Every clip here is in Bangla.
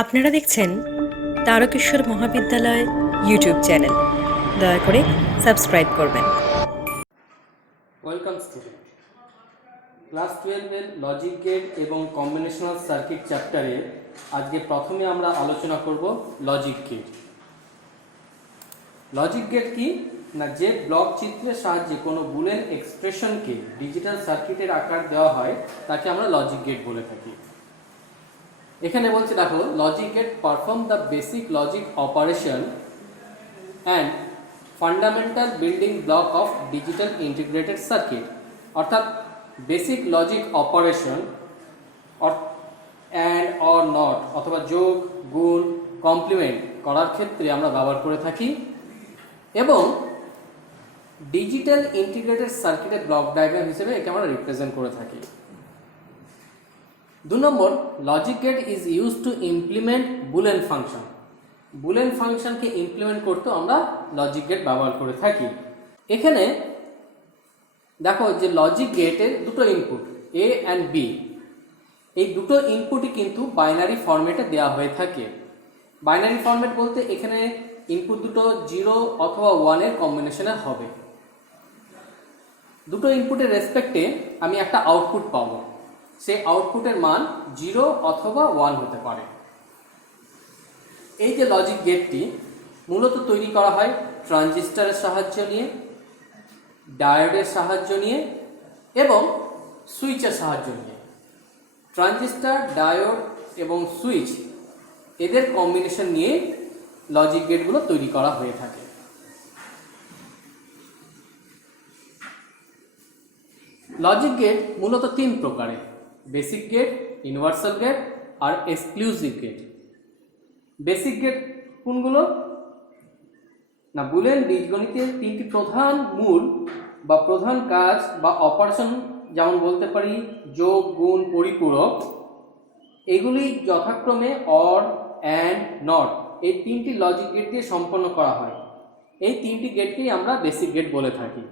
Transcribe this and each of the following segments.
আপনারা দেখছেন তারকেশ্বর মহাবিদ্যালয় ইউটিউব চ্যানেল। দয়া করে সাবস্ক্রাইব করবেন। ওয়েলকাম স্টুডেন্ট, ক্লাস 12 এর লজিক গেট এবং কম্বিনেশনাল সার্কিট চ্যাপ্টারে আজকে প্রথমে আমরা আলোচনা করব লজিক গেট। লজিক গেট কি না, যে ব্লক চিত্রের সাহায্যে কোনো বুলিয়ান এক্সপ্রেশনকে ডিজিটাল সার্কিটের আকার দেওয়া হয় তাকে আমরা লজিক গেট বলে থাকি। এখানে বলছে দেখো, logic gate perform the basic logic operation and fundamental building block of digital integrated circuit. অর্থাৎ basic logic operation and or not অথবা যোগ, গুণ, কমপ্লিমেন্ট করার ক্ষেত্রে আমরা ব্যবহার করে থাকি এবং ডিজিটাল ইন্টিগ্রেটেড সার্কিটের ব্লক ডায়াগ্রাম হিসেবে একে আমরা রিপ্রেজেন্ট করে থাকি। 2 number, logic gate is use to implement Boolean function. Boolean ফাংশনকে ইমপ্লিমেন্ট করতে আমরা লজিক গেট ব্যবহার করে থাকি। এখানে দেখো যে লজিক গেটের দুটো ইনপুট এ অ্যান্ড বি, এই দুটো ইনপুটই কিন্তু বাইনারি ফরম্যাটে দেওয়া হয়ে থাকে। বাইনারি ফরম্যাট বলতে এখানে ইনপুট দুটো 0 অথবা 1 এর কম্বিনেশনে হবে। দুটো ইনপুটের রেসপেক্টে আমি একটা আউটপুট পাবো, সেই আউটপুটের মান 0 অথবা 1 হতে পারে। এই যে লজিক গেটটি মূলত তৈরি করা হয় ট্রানজিস্টরের সাহায্য নিয়ে, ডায়োডের সাহায্য নিয়ে এবং সুইচের সাহায্য নিয়ে। ট্রানজিস্টর, ডায়োড এবং সুইচ এদের কম্বিনেশন নিয়ে লজিক গেটগুলো তৈরি করা হয়ে থাকে। লজিক গেট মূলত 3 প্রকারের: বেসিক গেট, ইউনিভার্সাল গেট আর এক্সক্লুসিভ গেট। বেসিক গেট কোনগুলো না, বুলিয়ান বীজগণিতের 3টি প্রধান মূল বা প্রধান কাজ বা অপারেশন, যেমন বলতে পারি যোগ, গুণ, পরিপূরক, এগুলি যথাক্রমে অর, অ্যান্ড, নট, এই 3টি লজিক গেট দিয়ে সম্পন্ন করা হয়। এই 3টি গেটকেই আমরা বেসিক গেট বলে থাকি।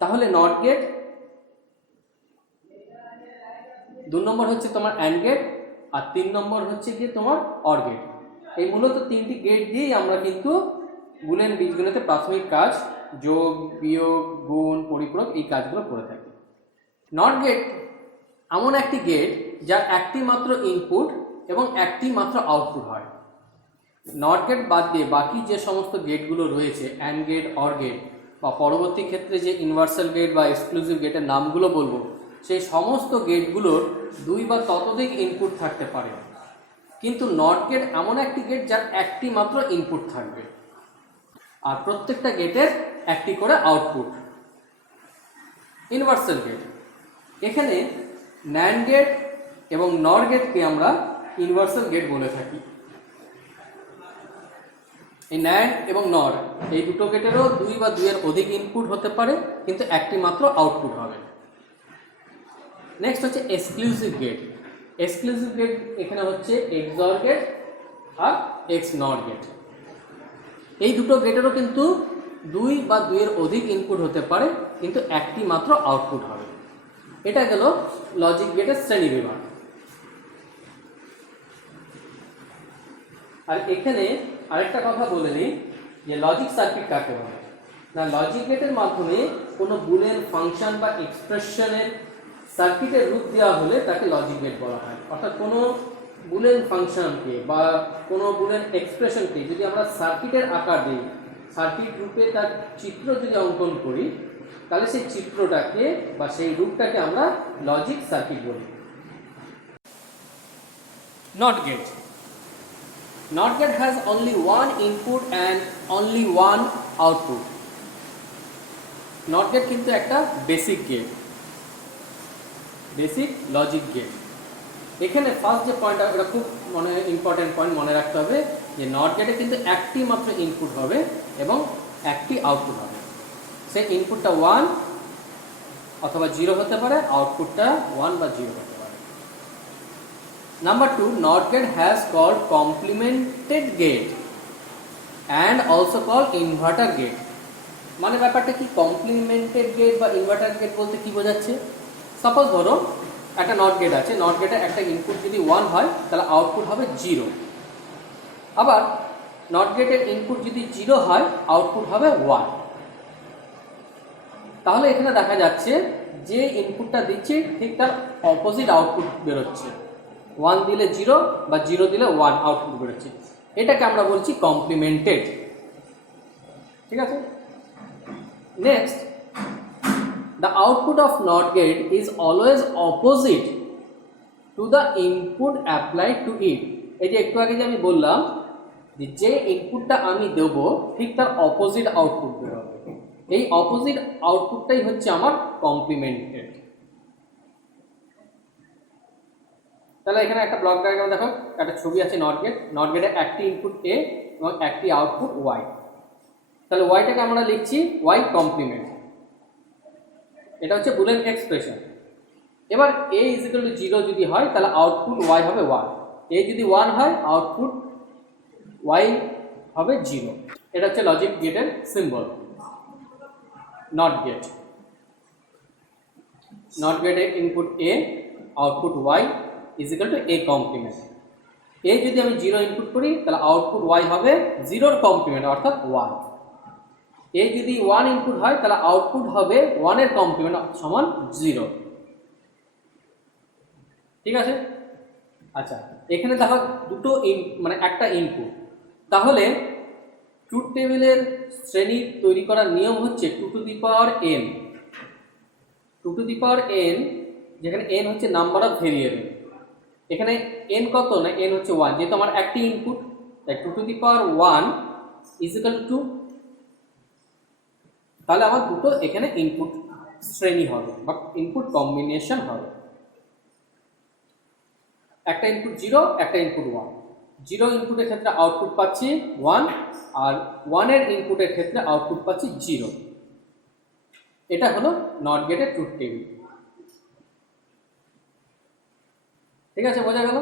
তাহলে নট গেট, 2 নম্বর হচ্ছে তোমার অ্যান্ড গেট, আর 3 নম্বর হচ্ছে কি তোমার অর গেট। এই মূলত 3টি গেট দিয়েই আমরা কিন্তু বুলিয়ান বীজগণিতের প্রাথমিক কাজ, যোগ, বিয়োগ, গুণ, পরিপূরক, এই কাজগুলো করে থাকি। নট গেট এমন একটি গেট যার একটি মাত্র ইনপুট এবং একটি মাত্র আউটপুট হয়। নট গেট বাদ দিয়ে বাকি যে সমস্ত গেটগুলো রয়েছে, অ্যান্ড গেট, অর গেট বা পরবর্তী ক্ষেত্রে যে ইউনিভার্সাল গেট বা এক্সক্লুসিভ গেটের নামগুলো বলবো, সেই সমস্ত গেটগুলোর 2 বা ততোধিক ইনপুট থাকতে পারে। কিন্তু নট গেট এমন একটি গেট যার একটি মাত্র ইনপুট থাকবে আর প্রত্যেকটা গেটের একটি করে আউটপুট। ইউনিভার্সাল গেট, এখানে ন্যান্ড গেট এবং নর গেটকে আমরা ইউনিভার্সাল গেট বলে থাকি। এই ন্যান্ড এবং নর এই দুটো গেটেরও 2 বা 2 এর অধিক ইনপুট হতে পারে, কিন্তু একটি মাত্র আউটপুট হবে। নেক্সট হচ্ছে এক্সক্লুসিভ গেট। এক্সক্লুসিভ গেট এখানে হচ্ছে এক্সঅর গেট আর এক্স নর গেট। এই দুটো গেটেরও কিন্তু 2 বা 2 এর অধিক ইনপুট হতে পারে, কিন্তু একটি মাত্র আউটপুট হবে। এটা গেল লজিক গেটের শ্রেণীবিভাগ। আর এখানে আরেকটা কথা বলে নিই যে লজিক সার্কিট কাকে বলে না, লজিক গেটের মাধ্যমে কোনো বুলিয়ান ফাংশন বা এক্সপ্রেশনের সার্কিটের রূপ দেওয়া হলে তাকে লজিক গেট বলা হয়। অর্থাৎ কোনো বুলিয়ান ফাংশনকে বা কোনো বুলিয়ান এক্সপ্রেশনকে যদি আমরা সার্কিটের আকার দিই, সার্কিট রূপে তার চিত্র যদি অঙ্কন করি, তাহলে সেই চিত্রটাকে বা সেই রূপটাকে আমরা লজিক সার্কিট বলি। Not gate, not gate has only 1 input and only 1 output. Not gate কিন্তু একটা basic gate, basic logic gate. এখানে ফার্স্ট যে পয়েন্ট, এটা খুব ইম্পর্টেন্ট পয়েন্ট মনে রাখতে হবে যে নট গেটে কিন্তু একটি মাত্র ইনপুট হবে এবং একটি আউটপুট হবে। সেই ইনপুটটা 1 অথবা 0 হতে পারে, আউটপুটটা 1 বা 0 হতে পারে। Number 2, not gate has called complemented gate and also called inverter gate. মানে ব্যাপারটা কি, কমপ্লিমেন্টেড গেট বা ইনভার্টার গেট বলতে কি বোঝাচ্ছে? সাপোজ ধরো একটা নট গেট আছে, নট গেটে একটা ইনপুট যদি 1 হয় তাহলে আউটপুট হবে 0। আবার নট গেটের ইনপুট যদি 0 হয় আউটপুট হবে 1। তাহলে এখানে দেখা যাচ্ছে যে ইনপুটটা দিচ্ছি ঠিক তার অপোজিট আউটপুট বেরোচ্ছে। 1 দিলে 0 বা 0 দিলে 1 আউটপুট বেরোচ্ছে। এটাকে আমরা বলছি কমপ্লিমেন্টেড। ঠিক আছে, next, the output of NOT gate is always opposite to the input applied to it। এই যে একটু আগে যে আমি বললাম যে ইনপুটটা আমি দেব ঠিক তার অপোজিট আউটপুট বেরোবে। এই অপোজিট আউটপুটটাই হচ্ছে আমার কমপ্লিমেন্টেড। তাহলে এখানে একটা ব্লক ডায়াগ্রাম দেখো, একটা ছবি আছে নট গেট, নট গেটে একটি ইনপুট এ এবং একটি আউটপুট ওয়াই। তাহলে ওয়াইটাকে আমরা লিখছি ওয়াই কমপ্লিমেন্ট। এটা হচ্ছে বুলিয়ান এক্সপ্রেশন। এবার a = 0 যদি হয় তাহলে আউটপুট y হবে 1, a যদি 1 হয় আউটপুট y হবে 0। এটা হচ্ছে লজিক গেটের সিম্বল নট গেট। নট গেটে input a, output y = a complement. a যদি আমি 0 ইনপুট করি তাহলে আউটপুট y হবে 0 কমপ্লিমেন্ট অর্থাৎ 1। a যদি 1 ইনপুট হয় তাহলে আউটপুট হবে 1 এর কমপ্লিমেন্ট সমান 0। ঠিক আছে, আচ্ছা এখানে দেখো দুটো মানে একটা ইনপুট। তাহলে ট্রুথ টেবিলের শ্রেণী তৈরি করার নিয়ম হচ্ছে 2 to the power n। 2 to the power n, যেখানে n হচ্ছে নাম্বার অফ ভেরিয়েবল। এখানে n কত না, n হচ্ছে 1, যেহেতু আমার একটি ইনপুট তাই 2 টু দি পাওয়ার 1 = 2। তাহলে আমার দুটো এখানে ইনপুট শ্রেণী হবে বা ইনপুট কম্বিনেশন হবে। একটা ইনপুট 0, একটা ইনপুট 1। 0 ইনপুটের ক্ষেত্রে আউটপুট পাচ্ছি 1 আর 1 এর ইনপুটের ক্ষেত্রে আউটপুট পাচ্ছি 0। এটা হলো নট গেটের ট্রুথ টেবিল। ঠিক আছে, বোঝা গেল?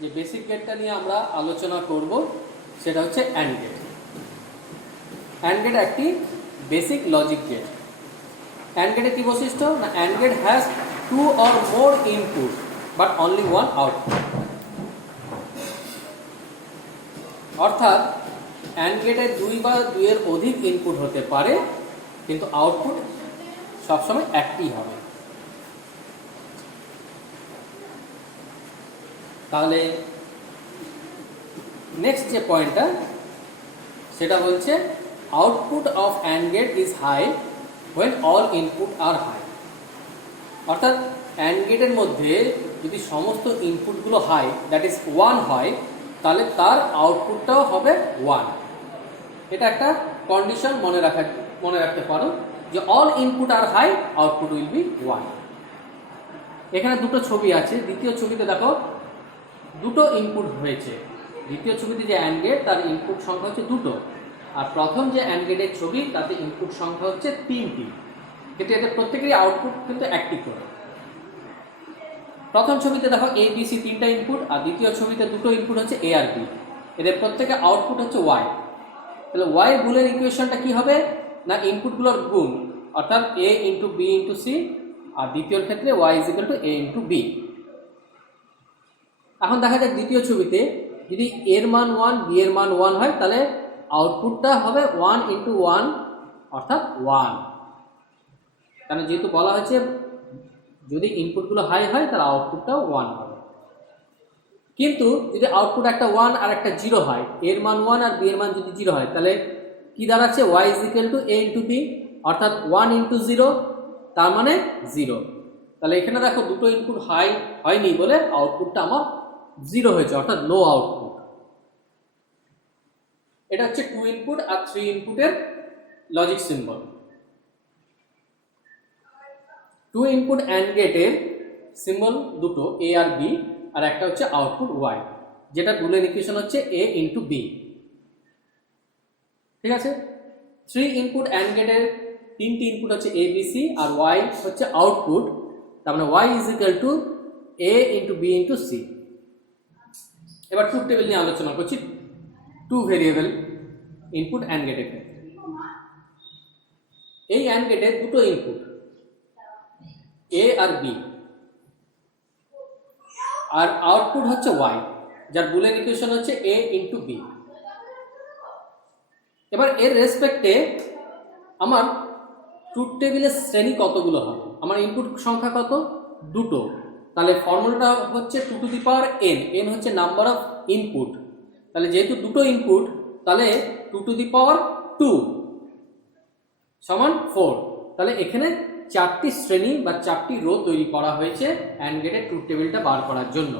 যে বেসিক গেটটা নিয়ে আমরা আলোচনা করব সেটা হচ্ছে অ্যান্ড গেট। অ্যান্ড গেট একটি বেসিক লজিক গেট। অ্যান্ড গেটের কি বৈশিষ্ট্য না, and gate has 2 or more input but only 1 output. অর্থাৎ অ্যান্ড গেটে 2 বা 2 এর অধিক ইনপুট হতে পারে কিন্তু আউটপুট সবসময় একটি হবে। তাহলে নেক্সট যে পয়েন্টটা সেটা বলছে output of and gate is high when all input are high। অর্থাৎ অ্যান্ড গেটের মধ্যে যদি সমস্ত ইনপুটগুলো হাই দ্যাট ইজ 1 হয় তাহলে তার আউটপুটটাও হবে 1। এটা একটা কন্ডিশন মনে রাখতে পারো যে all input are high output will be 1। এখানে দুটো ছবি আছে, দ্বিতীয় ছবিতে দেখো দুটো ইনপুট হয়েছে। দ্বিতীয় ছবিতে যে অ্যান্ড গেট তার ইনপুট সংখ্যা হচ্ছে 2টো, আর প্রথম যে অ্যান্ড গেটের ছবি তাতে ইনপুট সংখ্যা হচ্ছে 3টি, কিন্তু এদের প্রত্যেকেরই আউটপুট কিন্তু একটি করে। প্রথম ছবিতে দেখো এ বি সি 3টা ইনপুট, আর দ্বিতীয় ছবিতে দুটো ইনপুট হচ্ছে এ আর বি, এদের প্রত্যেকের আউটপুট হচ্ছে ওয়াই। তাহলে ওয়াই বুলের ইকুয়েশনটা কি হবে না, ইনপুটগুলোর গুণ, অর্থাৎ এ ইন্টু বি ইন্টু সি, আর দ্বিতীয় ক্ষেত্রে ওয়াই = এ ইন্টু বি। এখন দেখা যাক দ্বিতীয় ছবিতে যদি এর মান 1 বি এর মান 1 হয় তাহলে আউটপুটটা হবে 1 × 1 অর্থাৎ 1। কারণ যেহেতু বলা হয়েছে যদি ইনপুটগুলো হাই হয় তাহলে আউটপুটটাও 1 হবে। কিন্তু যদি আউটপুট একটা 1 আর একটা 0 হয়, এর মান 1 আর বি এর মান যদি 0 হয় তাহলে কি দাঁড়াচ্ছে, y = a × b অর্থাৎ 1 × 0 তার মানে 0। তাহলে এখানে দেখো দুটো ইনপুট হাই হয়নি বলে আউটপুটটা আমার 0 হয়েছে অর্থাৎ লো আউটপুট। এটা হচ্ছে 2 ইনপুট আর 3 ইনপুটের লজিক সিম্বল। 2 ইনপুট অ্যান্ড গেটের সিম্বল দুটো এ আর বি, আর একটা হচ্ছে আউটপুট ওয়াই, যেটা বুলিয়ান ইকুয়েশন হচ্ছে এ ইন্টু বি। ঠিক আছে, 3 ইনপুট অ্যান্ড গেটের 3টি ইনপুট হচ্ছে A B C R Y হচ্ছে আউটপুট, তার মানে ওয়াই = এ ইন্টু বি ইন্টু সি। এবার ট্রুথ টেবিল নিয়ে আলোচনা করছি 2 ভেরিয়েবল ইনপুট অ্যান্ড গেটের ক্ষেত্রে। এই অ্যান্ড গেটের দুটো ইনপুট এ আর বি, আর আউটপুট হচ্ছে ওয়াই, যার বুলিয়ান ইকুয়েশন হচ্ছে এ ইন্টু বি। এবার এর রেসপেক্টে আমার ট্রুথ টেবিলের শ্রেণী কতগুলো হবে, আমার ইনপুট সংখ্যা কত, দুটো, তাহলে ফর্মুলাটা হচ্ছে 2 to the power n, n হচ্ছে নাম্বার অফ ইনপুট, তাহলে যেহেতু দুটো ইনপুট তাহলে 2 টু দি পাওয়ার 2 সমান 4, তাহলে এখানে 4টি শ্রেণী বা 4টি রো তৈরি করা হয়েছে অ্যান্ড গেটের ট্রুথ টেবিলটা বার করার জন্য।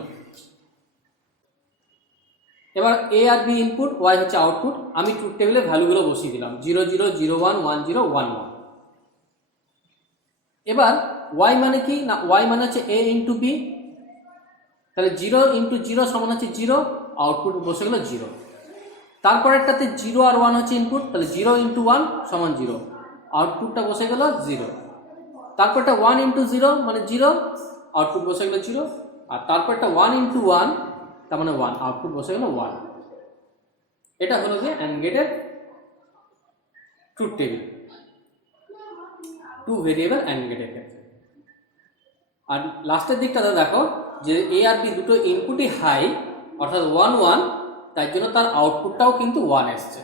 এবার এ আর বি ইনপুট, ওয়াই হচ্ছে আউটপুট, আমি ট্রুথ টেবিলের ভ্যালুগুলো বসিয়ে দিলাম 0 0 0 1 1 0 1 1। এবার ওয়াই মানে কি না, ওয়াই মানে হচ্ছে এ ইন্টু বি, তাহলে 0 ইন্টু 0 সমান হচ্ছে 0, আউটপুট বসে গেল 0। তারপরেরটাতে 0 আর 1 হচ্ছে ইনপুট, তাহলে 0 ইন্টু 1 সমান 0, আউটপুটটা বসে গেল 0। তারপরটা 1 ইন্টু 0 মানে 0, আউটপুট বসে গেল 0। আর তারপরটা 1 ইন্টু 1 তার মানে 1, আউটপুট বসে গেল 1। এটা হলো যে অ্যান্ড গেটের ট্রুথ টেবিল 2 ভেরিয়েবল অ্যান্ড গেটের ক্ষেত্রে। আর লাস্টের দিকটাতে দেখো যে এ আর বি দুটো ইনপুটই হাই অর্থাৎ 1 1, তাই জন্য তার আউটপুটটাও কিন্তু 1 এসছে।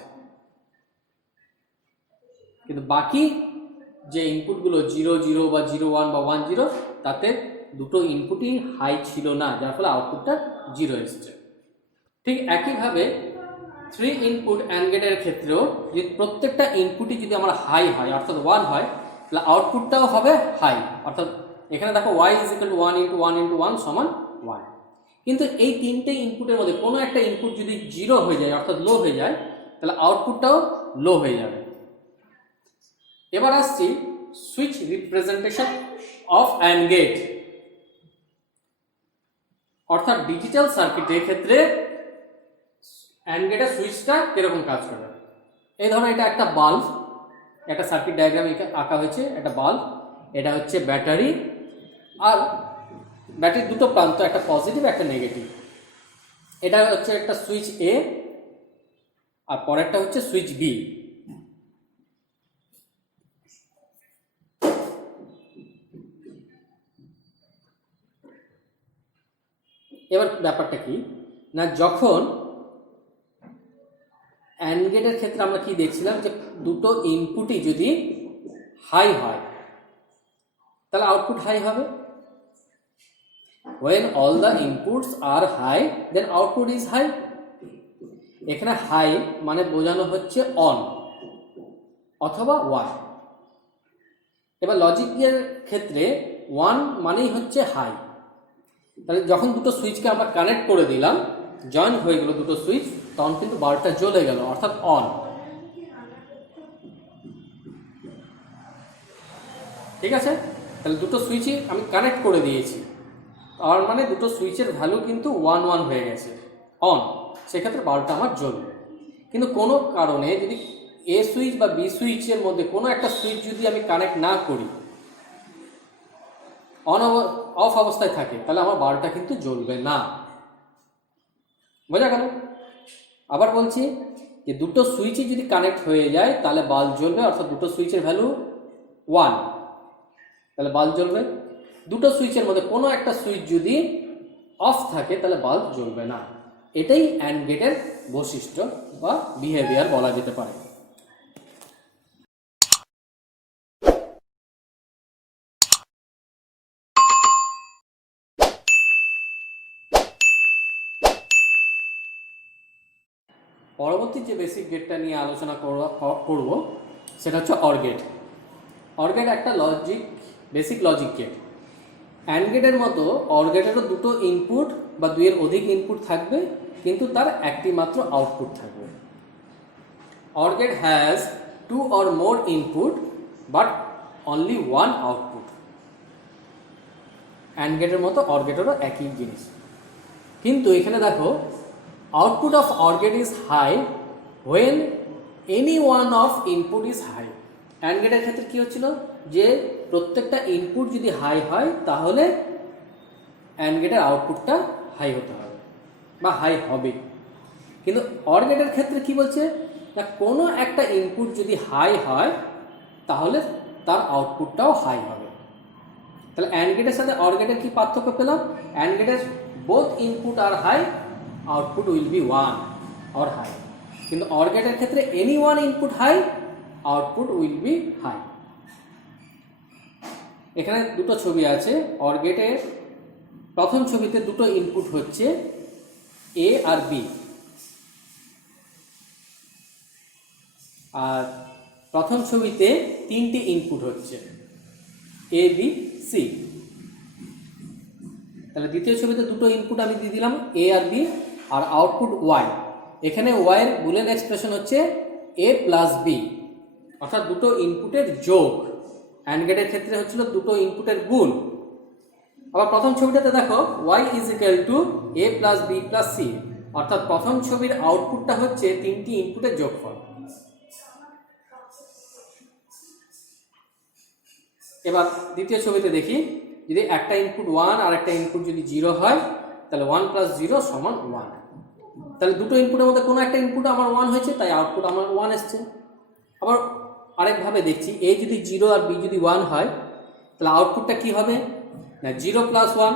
কিন্তু বাকি যে ইনপুটগুলো 0 0 বা 0 1 বা 1 0, তাতে দুটো ইনপুটই হাই ছিল না, যার ফলে আউটপুটটা 0 এসছে। ঠিক একইভাবে 3 ইনপুট অ্যান্ড গেটের ক্ষেত্রেও যদি প্রত্যেকটা ইনপুটই যদি আমার হাই হয় অর্থাৎ 1 হয়, তাহলে আউটপুটটাও হবে হাই, অর্থাৎ এখানে দেখো y is equal two 1 into 1 into 1 সমান 1। কিন্তু এই তিনটে ইনপুটের মধ্যে কোনো একটা ইনপুট যদি 0 হয়ে যায় অর্থাৎ লো হয়ে যায়, তাহলে আউটপুটটাও লো হয়ে যাবে। এবার আসছি switch representation of and gate, অর্থাৎ ডিজিটাল সার্কিটের ক্ষেত্রে অ্যান্ড গেটের সুইচটা কিরকম কাজ করে। এই ধরো এটা একটা বাল্ব, একটা সার্কিট ডায়াগ্রাম আঁকা হয়েছে, একটা বাল্ব, এটা হচ্ছে ব্যাটারি, আর ব্যাটারির দুটো প্রান্ত, একটা পজিটিভ একটা নেগেটিভ। এটা হচ্ছে একটা সুইচ এ আর পরেরটা হচ্ছে সুইচ বি। এবার ব্যাপারটা কি না, যখন অ্যান্ড গেটের ক্ষেত্রে আমরা কি দেখছিলাম যে দুটো ইনপুটই যদি হাই হয় তাহলে আউটপুট হাই হবে। when all the inputs are high then output is high। এখানে হাই মানে বোঝানো হচ্ছে অন অথবা 1। এবার লজিকের ক্ষেত্রে 1 মানেই হচ্ছে হাই, তাহলে যখন দুটো সুইচকে আমরা কানেক্ট করে দিলাম, জয়েন হয়ে গেল দুটো সুইচ, তখন কিন্তু বাল্বটা জ্বলে গেল অর্থাৎ অন। ঠিক আছে, তাহলে দুটো সুইচই আমি কানেক্ট করে দিয়েছি, তার মানে দুটো সুইচের ভ্যালু কিন্তু 1 1 হয়ে গেছে অন, সেক্ষেত্রে বাল্বটা আমার জ্বলবে। কিন্তু কোনো কারণে যদি এ সুইচ বা বি সুইচের মধ্যে কোনো একটা সুইচ যদি আমি কানেক্ট না করি, অন অফ অবস্থায় থাকে, তাহলে আমার বাল্বটা কিন্তু জ্বলবে না। বোঝা গেল? আবার বলছি যে দুটো সুইচই যদি কানেক্ট হয়ে যায় তাহলে বাল্ব জ্বলবে, অর্থাৎ দুটো সুইচের ভ্যালু 1, তাহলে বাল্ব জ্বলবে। দুটো সুইচের মধ্যে কোনো একটা সুইচ যদি অফ থাকে তাহলে বাল্ব জ্বলবে না। এটাই অ্যান্ড গেটের বৈশিষ্ট্য বা বিহেভিয়ার বলা যেতে পারে। পরবর্তী যে বেসিক গেটটা নিয়ে আলোচনা করব সেটা হচ্ছে অর গেট। অর গেট একটা বেসিক লজিক গেট। অ্যান্ড গেটের মতো অর গেটেরও দুটো ইনপুট বা দুইয়ের অধিক ইনপুট থাকবে, কিন্তু তার একটি মাত্র আউটপুট থাকবে। Or gate has 2 or more input but only 1 output. And গেটের মতো অর গেটেরও একই জিনিস, কিন্তু এখানে দেখো output of or gate is high when any one of input is high. And গেটের ক্ষেত্রে কী হচ্ছিল যে প্রত্যেকটা ইনপুট যদি হাই হয় তাহলে অ্যান্ড গেটের আউটপুটটা হাই হতে হবে বা হাই হবে। কিন্তু অর গেটের ক্ষেত্রে কি বলছে না, কোনো একটা ইনপুট যদি হাই হয় তাহলে তার আউটপুটটাও হাই হবে। তাহলে অ্যান্ড গেটের সাথে অর গেটের কি পার্থক্য পেলাম? অ্যান্ড গেটের both input are high output will be 1 or high. কিন্তু অর গেটের ক্ষেত্রে any one input high output will be high. এখানে দুটো ছবি আছে। অর গেটের প্রথম ছবিতে দুটো ইনপুট হচ্ছে এ আর বি, আর প্রথম ছবিতে তিনটি ইনপুট হচ্ছে এ বি সি। তাহলে দ্বিতীয় ছবিতে দুটো ইনপুট আমি দিয়ে দিলাম এ আর বি, আর আউটপুট ওয়াই। এখানে ওয়াই এর বুলিয়ান এক্সপ্রেশন হচ্ছে এ প্লাস বি, অর্থাৎ দুটো ইনপুটের যোগ। অ্যান্ড গেটের ক্ষেত্রে হচ্ছিল দুটো ইনপুটের গুণ। আবার প্রথম ছবিটাতে দেখো y is equal to a plus B plus c, অর্থাৎ প্রথম ছবির আউটপুটটা হচ্ছে তিনটি ইনপুটের যোগফল। এবার দ্বিতীয় ছবিতে দেখি, যদি একটা ইনপুট 1 আর একটা ইনপুট যদি 0 হয় তাহলে 1 প্লাস 0 সমান 1। তাহলে দুটো ইনপুটের মধ্যে কোনো একটা ইনপুট আমার 1 হয়েছে, তাই আউটপুট আমার 1 এসছে। আবার আরেকভাবে দেখছি, এ যদি 0 আর বি যদি 1 হয় তাহলে আউটপুটটা কি হবে না 0 প্লাস 1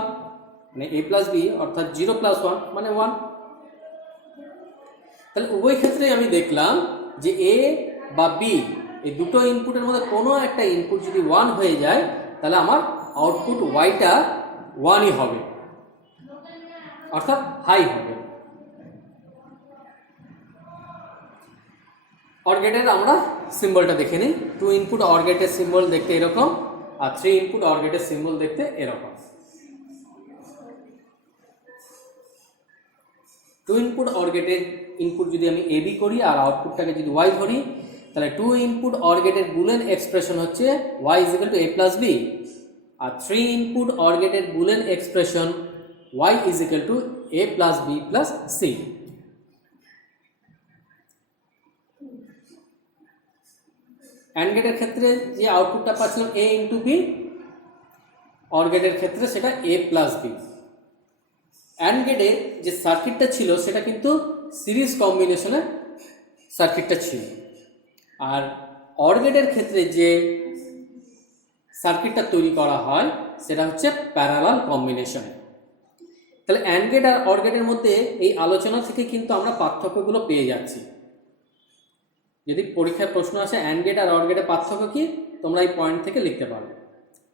মানে এ প্লাস বি, অর্থাৎ 0 প্লাস 1 মানে 1। তাহলে উভয় ক্ষেত্রে আমি দেখলাম যে এ বা বি এই দুটো ইনপুটের মধ্যে কোনো একটা ইনপুট যদি 1 হয়ে যায় তাহলে আমার আউটপুট ওয়াইটা 1ই হবে, অর্থাৎ হাই হবে। অর গেটের আমরা সিম্বলটা দেখে নিই। 2 ইনপুট অর গেটের সিম্বল দেখতে এরকম, আর 3 ইনপুট অর গেটের সিম্বল দেখতে এরকম। 2 ইনপুট অর গেটের ইনপুট যদি আমি এ বি করি আর আউটপুটটাকে যদি ওয়াই ধরি, তাহলে 2 ইনপুট অর গেটের বুলিয়ান এক্সপ্রেশন হচ্ছে y is equal to a plus B, আর 3 ইনপুট অর গেটের Boolean expression y is equal to a plus B plus C. And গেটের ক্ষেত্রে যে আউটপুটটা পাচ্ছিলাম a ইন্টু বি, অর গেটের ক্ষেত্রে সেটা a প্লাস বি। অ্যান্ড গেটে যে সার্কিটটা ছিল সেটা কিন্তু সিরিজ কম্বিনেশনে সার্কিটটা ছিল, আর অর গেটের ক্ষেত্রে যে সার্কিটটা তৈরি করা হয় সেটা হচ্ছে প্যারালাল কম্বিনেশনে। তাহলে অ্যান্ড গেট আর অর গেটের মধ্যে এই আলোচনা থেকে কিন্তু আমরা পার্থক্যগুলো পেয়ে যাচ্ছি। যদি পরীক্ষায় প্রশ্ন আসে অ্যান্ড গেট আর অর গেটের পার্থক্য কি, তোমরা এই পয়েন্ট থেকে লিখতে পারবে।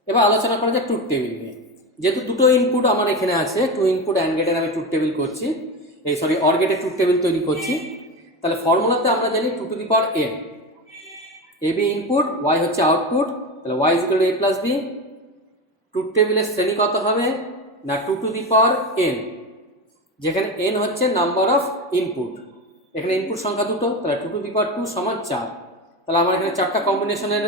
এবার আলোচনা করা যায় ট্রুথ টেবিল নিয়ে। যেহেতু দুটো ইনপুট আমার এখানে আছে, 2 ইনপুট অ্যান্ড গেটের আমি ট্রুথ টেবিল করছি, অর গেটের ট্রুথ টেবিল তৈরি করছি। তাহলে ফর্মুলাতে আমরা জানি 2 to the power n, a b input, y হচ্ছে আউটপুট, তাহলে y is equal to a plus b. Truth টেবিলের শ্রেণী কত হবে না 2 টু দি পাওয়ার n, যেখানে n হচ্ছে নাম্বার অফ ইনপুট। এখানে ইনপুট সংখ্যা দুটো, তাহলে 2 টু দি পাওয়ার 2 সমান 4। তাহলে আমার এখানে 4টা কম্বিনেশনের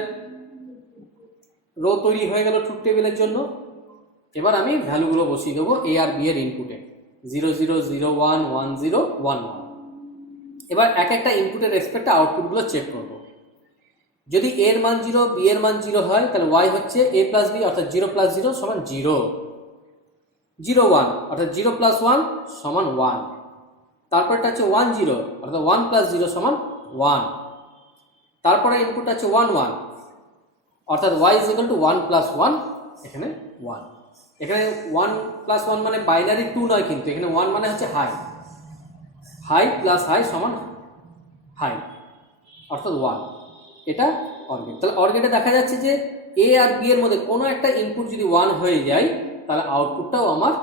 রো তৈরি হয়ে গেল ট্রুথ টেবিলের জন্য। এবার আমি ভ্যালুগুলো বসিয়ে দেবো এ আর বি এর ইনপুটে 0 0 0 1 1 0 1 1। এবার এক একটা ইনপুটের রেসপেক্টে আউটপুটগুলো চেক করব। যদি এর মান 0 বি এর মান 0 হয় তাহলে ওয়াই হচ্ছে এ প্লাস বি, অর্থাৎ 0 প্লাস 0 সমান 0। 0 1 অর্থাৎ 0 প্লাস 1 সমান 1। তারপরটা হচ্ছে 1 0 অর্থাৎ 1 প্লাস 0 সমান 1। তারপরে ইনপুটটা হচ্ছে 1 1 অর্থাৎ y is equal two 1 plus 1, এখানে 1। এখানে 1 প্লাস 1 মানে বাইনারি 2 নয়, কিন্তু এখানে 1 মানে হচ্ছে হাই, হাই প্লাস হাই সমান হাই, অর্থাৎ 1। এটা অর গেট। তাহলে অর গেটে দেখা যাচ্ছে যে এ আর বি এর মধ্যে কোনো একটা ইনপুট যদি 1 হয়ে যায় তাহলে আউটপুটটাও আমার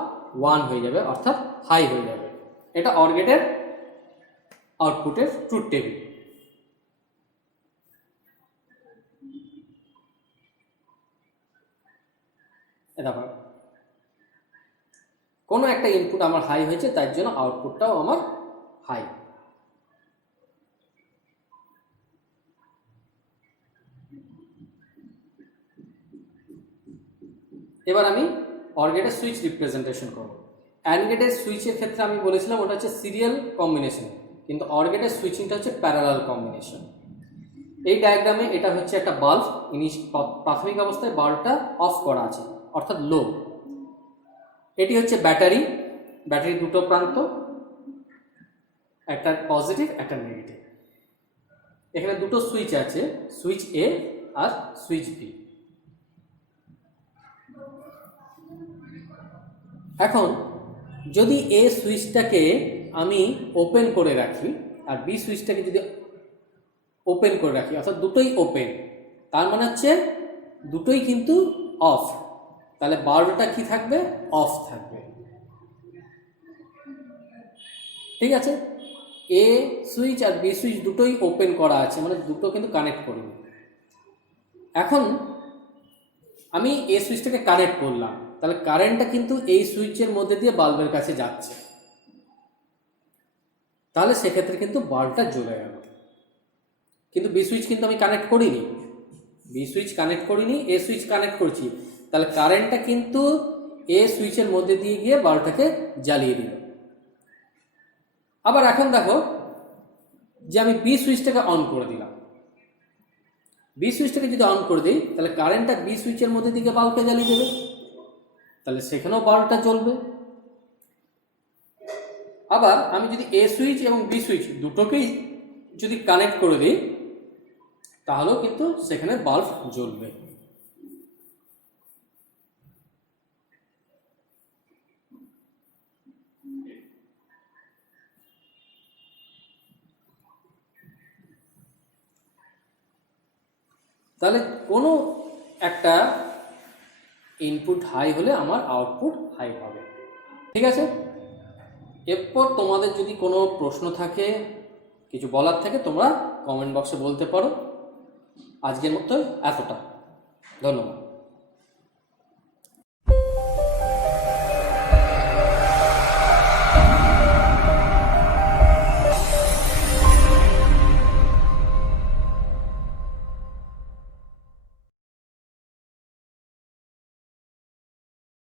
1 হয়ে যাবে, অর্থাৎ হাই হয়ে যাবে। এটা অর গেটের আউটপুটের ট্রুথ টেবিল। তারপর কোনো একটা ইনপুট আমার হাই হয়েছে, তার জন্য আউটপুটটাও আমার হাই। এবার আমি অর গেটের সুইচ রিপ্রেজেন্টেশন করব। অ্যান্ড গেটের সুইচের ক্ষেত্রে আমি বলেছিলাম ওটা হচ্ছে সিরিয়াল কম্বিনেশন, কিন্তু অর গেটের সুইচিংটা হচ্ছে প্যারালাল কম্বিনেশন। এই ডায়াগ্রামে এটা হচ্ছে একটা বাল্ব, প্রাথমিক অবস্থায় বাল্বটা অফ করা আছে, অর্থাৎ লো। এটি হচ্ছে ব্যাটারি, ব্যাটারির দুটো প্রান্ত, একটা পজিটিভ একটা নেগেটিভ। এখানে দুটো সুইচ আছে, সুইচ এ আর সুইচ বি। এখন যদি এ সুইচটাকে আমি ওপেন করে রাখি আর বি সুইচটাকে যদি ওপেন করে রাখি, অর্থাৎ দুটোই ওপেন, তার মানে হচ্ছে দুটোই কিন্তু অফ, তাহলে বাল্বটা কি থাকবে? অফ থাকবে। ঠিক আছে, এ সুইচ আর বি সুইচ দুটোই ওপেন করা আছে, মানে দুটো কিন্তু কানেক্ট করিনি। এখন আমি এ সুইচটাকে কানেক্ট করলাম, তাহলে কারেন্টটা কিন্তু এই সুইচের মধ্যে দিয়ে বাল্বের কাছে যাচ্ছে, তাহলে সেক্ষেত্রে কিন্তু বাল্বটা জ্বলে গেল। কিন্তু বি সুইচ কিন্তু আমি কানেক্ট করিনি, বি সুইচ কানেক্ট করিনি, এ সুইচ কানেক্ট করছি, তাহলে কারেন্টটা কিন্তু এ সুইচের মধ্যে দিয়ে গিয়ে বাল্বটাকে জ্বালিয়ে দিল। আবার এখন দেখো যে আমি বি সুইচটাকে অন করে দিলাম, বি সুইচটাকে যদি অন করে দিই তাহলে কারেন্টটা বি সুইচের মধ্যে দিকে বাল্বটা জ্বালিয়ে দেবে, তাহলে সেখানেও বাল্বটা জ্বলবে। আবার আমি যদি এ সুইচ এবং বি সুইচ দুটোকেই যদি কানেক্ট করে দিই তাহলেও কিন্তু সেখানে বাল্ব জ্বলবে। তাহলে কোনো একটা ইনপুট হাই হলে আমার আউটপুট হাই হবে। ঠিক আছে, এরপর তোমাদের যদি কোনো প্রশ্ন থাকে, কিছু বলার থাকে, তোমরা কমেন্ট বক্সে বলতে পারো। আজকের মতো এতটা, ধন্যবাদ।